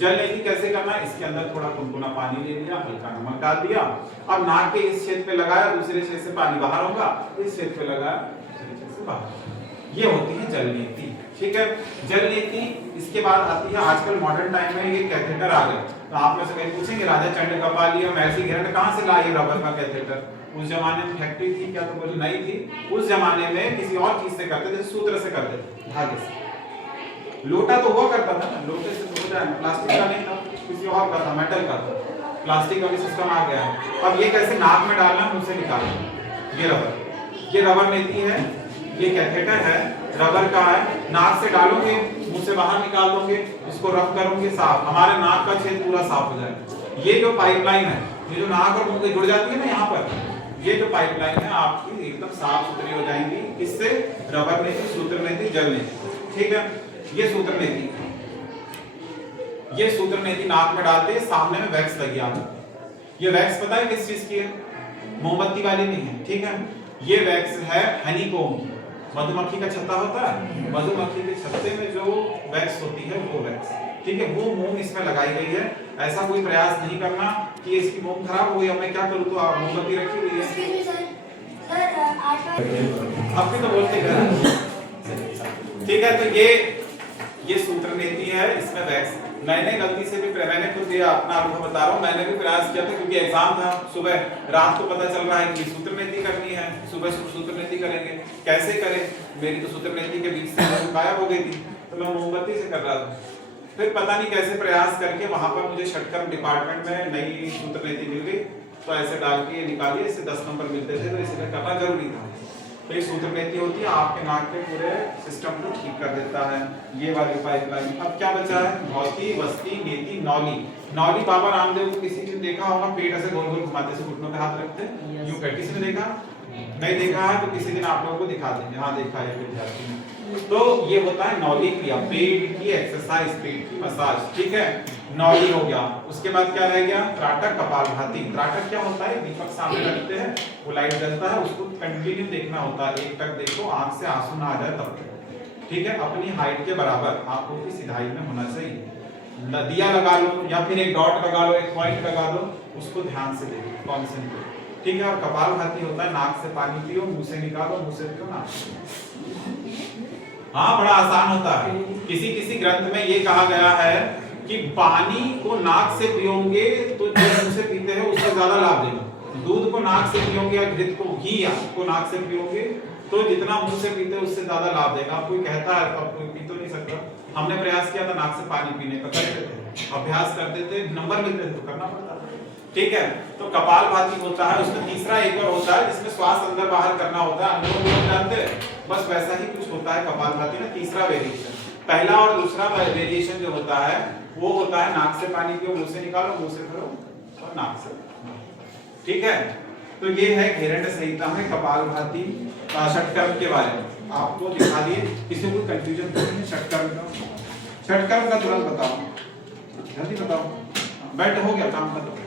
जल नीति कैसे करना है, इसके अंदर थोड़ा गुनगुना पानी ले लिया, हल्का नमक डाल दिया, अब नाक के इस छेद पे लगाया, दूसरे छेद से पानी बाहर होगा, इस छेद पे लगाया, दूसरे छेद से बाहर। ये होती है जल नीति, ठीक है। जल नीति, इसके बाद आती है आजकल मॉडर्न टाइम में ये कैथेटर आ गए। तो आप में से कहीं पूछेंगे राजा चंद्रकपाली और महर्षि घिरण्य कहां से लाए रबर का कैथेटर? उस जमाने में फैक्ट्री थी क्या? तो बोले नहीं थी। उस जमाने में किसी और चीज से करते थे, सूत्र से करते थे, धागे से। लोटा तो हुआ करता था ना, लोटे से तो हो जाए, प्लास्टिक का नहीं था, किसी और का था, मेटल का था। प्लास्टिक का भी सिस्टम आ गया है। अब ये कैसे नाक में डालना, मुंह से निकालना। ये रबर नीति है, ये कैथेटर है, रबर का है, नाक से डालोगे, मुंह से बाहर निकाल दोगे, इसको रफ करोगे, साफ, हमारे नाक का छेद पूरा साफ हो जाएगा। ये जो पाइपलाइन है, ये जो नाक और मुंह के जुड़ जाती है ना यहाँ पर, ये जो पाइपलाइन है आपकी एकदम साफ सुथरी हो जाएंगी। इससे रबर नीति, सूत्र नीति, जल नीति, ठीक है। ये सूत्र नीति, ये सूत्र नीति नाक में डालते हैं, सामने में वैक्स लगी आपको। ये वैक्स पता है किस चीज की है? मोमबत्ती वाली नहीं है, ठीक है। ये वैक्स है हनीकॉम्ब, मधुमक्खी का छत्ता होता है, मधुमक्खी के छत्ते में जो वैक्स होती है वो वैक्स, ठीक है, वो मोम इसमें लगाई गई है। ऐसा कोई प्रयास नहीं करना कि इसकी मोम खराब हो गई, अब मैं क्या करूं, तो आप मोमबत्ती रखी हुई है, अब भी तो बोलते हैं, ठीक है। तो ये सूत्र नीति है, इसमें वैक्स। मैंने गलती से भी, मैंने खुद ये अपना अनुभव बता रहा हूँ, मैंने भी प्रयास किया था क्योंकि एग्जाम था सुबह, रात को पता चल रहा है कि सूत्र नीति करनी है, सुबह सूत्र नीति करेंगे, कैसे करें, मेरी तो सूत्र नीति के बीच से गायब हो गई थी, तो मैं मोमबत्ती से कर रहा था। फिर पता नहीं कैसे प्रयास करके वहां पर मुझे षटकर्म डिपार्टमेंट में नई सूत्र नीति मिल गई, तो ऐसे डाल के निकालिए, इससे 10 नंबर मिलते थे, तो इसलिए करना जरूरी था। तो ये सूत्र नीति होती है, आपके नाक के पूरे सिस्टम को ठीक कर देता है। ये वाली पाइपलाइन। अब क्या बचा है? भौति, वस्ती, नीति, नौली। नौली बाबा रामदेव को किसी ने देखा होगा, पेट ऐसे गोल गोल घुमाते से घुटनों पे हाथ रखते, यूं कर, किसी ने देखा? नहीं देखा है तो किसी दिन आप लोगों को दिखा देंगे। हाँ देखा है विद्यार्थी ने। तो ये होता है नौली क्रिया, पेट की एक्सरसाइज, पेट की मसाज, ठीक है, नौली हो गया। उसके बाद क्या रह गया? त्राटक, कपालभाति। त्राटक क्या होता है? दीपक सामने रखते हैं, वो लाइट जलता है, उसको कंटिन्यू देखना होता है, एक टक देखो, आंख से आंसू ना आ जाए तब तक, ठीक है। अपनी हाइट के बराबर आंखों की सिधाई में होना चाहिए। दिया लगा लो या फिर एक डॉट लगा लो, एक पॉइंट लगा दो, उसको ध्यान से देखो, कॉन्सेंट्रेट, ठीक है। और कपालभाति होता है नाक से पानी पियो, मुंह से निकालो, मुंह से पियो, नाक से। हाँ, बड़ा आसान होता है। किसी किसी ग्रंथ में ये कहा गया है कि पानी को नाक से पियोगे तो जो मुंह से पीते हैं उससे ज्यादा लाभ देगा। दूध को नाक से पियोगे या घृत को, घी को नाक से पियोगे तो जितना मुंह से पीते हैं उससे ज्यादा लाभ देगा। कोई कहता है, अब कोई पी तो नहीं सकता। हमने प्रयास किया था नाक से पानी पीने का, करते थे, अभ्यास करते थे, नंबर मिलते थे तो करना पड़ता था, ठीक है। तो कपालभाति होता है, उसमें तीसरा एक और होता है जिसमें श्वास अंदर बाहर करना होता है, अंदर बाहर जानते हैं, बस वैसा ही कुछ होता है कपालभाति में, तीसरा वेरिएशन। पहला और दूसरा वेरिएशन जो होता है वो होता है नाक से पानी पियो, मुंह से निकालो, मुंह से भरो और नाक से, ठीक है। तो ये है घेरंड संहिता में कपालभाति षटकर्म के बारे में आपको दिखा दिए। किसी को कंफ्यूजन तो नहीं षटकर्म का? षटकर्म का तुरंत बताओ, जल्दी बताओ, बैठ हो गया काम खत्म।